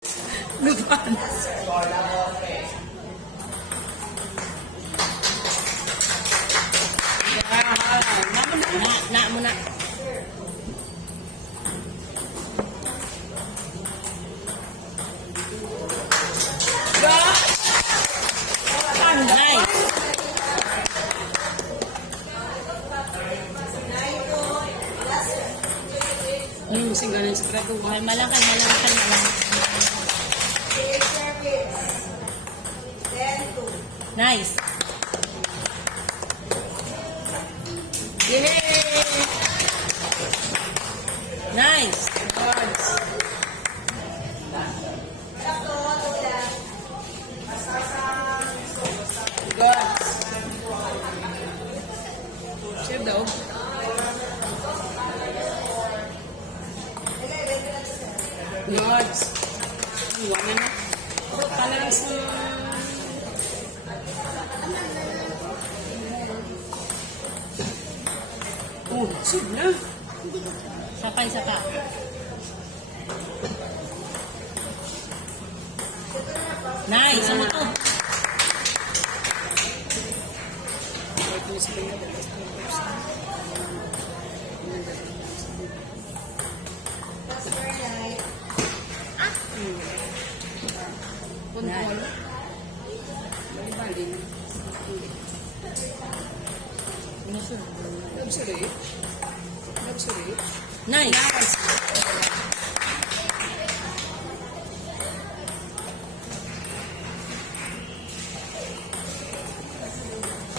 Lupan. Na muna. Nice. Ayun, sing galing sa kredo. Kalma lang. Nice. Yay! Nice. Save daw. Gods. Iwanan na. Talagang sa... Oh, sub na. Saka. Nice. Ano to? Control. Luxury. Nice.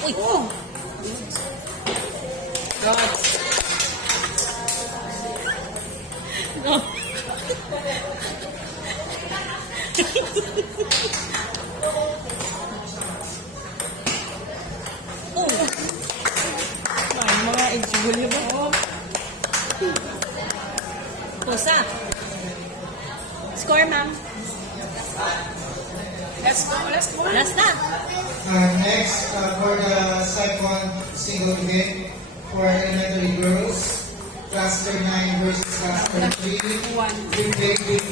Uy. Oh. God. No. Oh. Mga insibol niyo ba? Pusa. Score, ma'am. Let's go. Last na. Next, for the second single event for elementary girls, Cluster 9 versus Cluster 3.